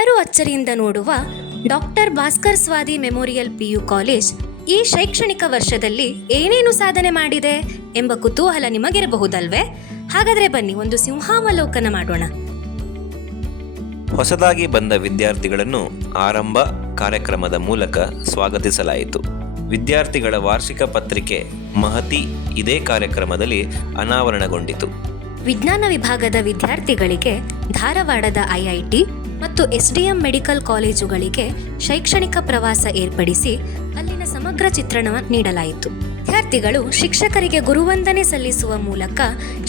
ಎಲ್ಲರೂ ಅಚ್ಚರಿಯಿಂದ ನೋಡುವ doctor Bhaskar Swadi memorial PU college ಈ ಶೈಕ್ಷಣಿಕ ವರ್ಷದಲ್ಲಿ ಏನೇನು ಸಾಧನೆ ಮಾಡಿದೆ ಎಂಬ ಕುತೂಹಲ ನಿಮಗಿರಬಹುದಲ್ವೇ? ಹಾಗಾದರೆ ಬನ್ನಿ ಒಂದು ಸಿಂಹಾವಲೋಕನ ಮಾಡೋಣ. ಹೊಸದಾಗಿ ಬಂದ ವಿದ್ಯಾರ್ಥಿಗಳನ್ನು ಆರಂಭ ಕಾರ್ಯಕ್ರಮದ ಮೂಲಕ ಸ್ವಾಗತಿಸಲಾಯಿತು. ವಿದ್ಯಾರ್ಥಿಗಳ ವಾರ್ಷಿಕ ಪತ್ರಿಕೆ ಮಹತಿ ಇದೇ ಕಾರ್ಯಕ್ರಮದಲ್ಲಿ ಅನಾವರಣಗೊಂಡಿತು. ವಿಜ್ಞಾನ ವಿಭಾಗದ ವಿದ್ಯಾರ್ಥಿಗಳಿಗೆ ಧಾರವಾಡದ IIT ಮತ್ತು SDM ಮೆಡಿಕಲ್ ಕಾಲೇಜುಗಳಿಗೆ ಶೈಕ್ಷಣಿಕ ಪ್ರವಾಸ ಏರ್ಪಡಿಸಿ ಅಲ್ಲಿನ ಸಮಗ್ರ ಚಿತ್ರಣವನ್ನು ನೀಡಲಾಯಿತು. ವಿದ್ಯಾರ್ಥಿಗಳು ಶಿಕ್ಷಕರಿಗೆ ಗುರುವಂದನೆ ಸಲ್ಲಿಸುವ ಮೂಲಕ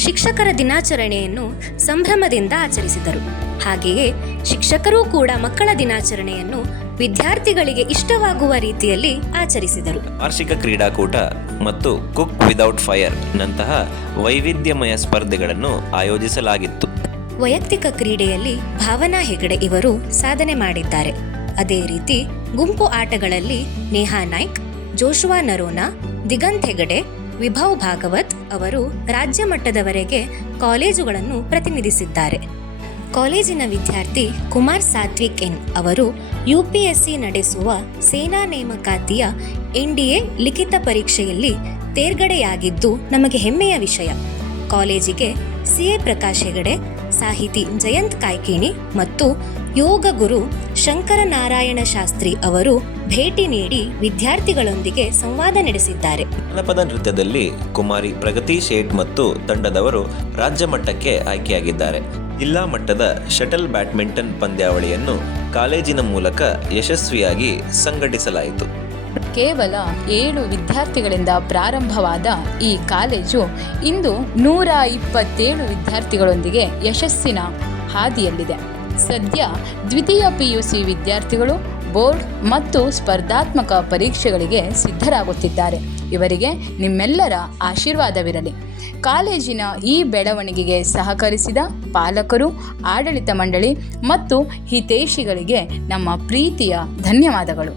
ಶಿಕ್ಷಕರ ದಿನಾಚರಣೆಯನ್ನು ಸಂಭ್ರಮದಿಂದ ಆಚರಿಸಿದರು. ಹಾಗೆಯೇ ಶಿಕ್ಷಕರೂ ಕೂಡ ಮಕ್ಕಳ ದಿನಾಚರಣೆಯನ್ನು ವಿದ್ಯಾರ್ಥಿಗಳಿಗೆ ಇಷ್ಟವಾಗುವ ರೀತಿಯಲ್ಲಿ ಆಚರಿಸಿದರು. ವಾರ್ಷಿಕ ಕ್ರೀಡಾಕೂಟ ಮತ್ತು ಕುಕ್ ವಿದೌಟ್ ಫೈರ್ ನಂತಹ ವೈವಿಧ್ಯಮಯ ಸ್ಪರ್ಧೆಗಳನ್ನು ಆಯೋಜಿಸಲಾಗಿತ್ತು. ವೈಯಕ್ತಿಕ ಕ್ರೀಡೆಯಲ್ಲಿ ಭಾವನಾ ಹೆಗಡೆ ಇವರು ಸಾಧನೆ ಮಾಡಿದ್ದಾರೆ. ಅದೇ ರೀತಿ ಗುಂಪು ಆಟಗಳಲ್ಲಿ ನೇಹಾ ನಾಯ್ಕ್, ಜೋಶುವಾ ನರೋನಾ, ದಿಗಂತ್ ಹೆಗಡೆ, ವಿಭವ್ ಭಾಗವತ್ ಅವರು ರಾಜ್ಯ ಮಟ್ಟದವರೆಗೆ ಕಾಲೇಜುಗಳನ್ನು ಪ್ರತಿನಿಧಿಸಿದ್ದಾರೆ. ಕಾಲೇಜಿನ ವಿದ್ಯಾರ್ಥಿ ಕುಮಾರ್ ಸಾತ್ವಿಕ್ ಎನ್ ಅವರು UPSC ನಡೆಸುವ ಸೇನಾ ನೇಮಕಾತಿಯ NDA ಲಿಖಿತ ಪರೀಕ್ಷೆಯಲ್ಲಿ ತೇರ್ಗಡೆಯಾಗಿದ್ದು ನಮಗೆ ಹೆಮ್ಮೆಯ ವಿಷಯ. ಕಾಲೇಜಿಗೆ CA ಪ್ರಕಾಶ್ ಹೆಗಡೆ, ಸಾಹಿತಿ ಜಯಂತ್ ಕಾಯ್ಕಿಣಿ ಮತ್ತು ಯೋಗ ಗುರು ಶಂಕರನಾರಾಯಣ ಶಾಸ್ತ್ರಿ ಅವರು ಭೇಟಿ ನೀಡಿ ವಿದ್ಯಾರ್ಥಿಗಳೊಂದಿಗೆ ಸಂವಾದ ನಡೆಸಿದ್ದಾರೆ. ಜನಪದ ನೃತ್ಯದಲ್ಲಿ ಕುಮಾರಿ ಪ್ರಗತಿ ಶೇಟ್ ಮತ್ತು ತಂಡದವರು ರಾಜ್ಯ ಮಟ್ಟಕ್ಕೆ ಆಯ್ಕೆಯಾಗಿದ್ದಾರೆ. ಜಿಲ್ಲಾ ಮಟ್ಟದ ಶಟಲ್ ಬ್ಯಾಡ್ಮಿಂಟನ್ ಪಂದ್ಯಾವಳಿಯನ್ನು ಕಾಲೇಜಿನ ಮೂಲಕ ಯಶಸ್ವಿಯಾಗಿ ಸಂಘಟಿಸಲಾಯಿತು. ಕೇವಲ 7 ವಿದ್ಯಾರ್ಥಿಗಳಿಂದ ಪ್ರಾರಂಭವಾದ ಈ ಕಾಲೇಜು ಇಂದು 127 ವಿದ್ಯಾರ್ಥಿಗಳೊಂದಿಗೆ ಯಶಸ್ಸಿನ ಹಾದಿಯಲ್ಲಿದೆ. ಸದ್ಯ ದ್ವಿತೀಯ PUC ವಿದ್ಯಾರ್ಥಿಗಳು ಬೋರ್ಡ್ ಮತ್ತು ಸ್ಪರ್ಧಾತ್ಮಕ ಪರೀಕ್ಷೆಗಳಿಗೆ ಸಿದ್ಧರಾಗುತ್ತಿದ್ದಾರೆ. ಇವರಿಗೆ ನಿಮ್ಮೆಲ್ಲರ ಆಶೀರ್ವಾದವಿರಲಿ. ಕಾಲೇಜಿನ ಈ ಬೆಳವಣಿಗೆಗೆ ಸಹಕರಿಸಿದ ಪಾಲಕರು, ಆಡಳಿತ ಮಂಡಳಿ ಮತ್ತು ಹಿತೈಷಿಗಳಿಗೆ ನಮ್ಮ ಪ್ರೀತಿಯ ಧನ್ಯವಾದಗಳು.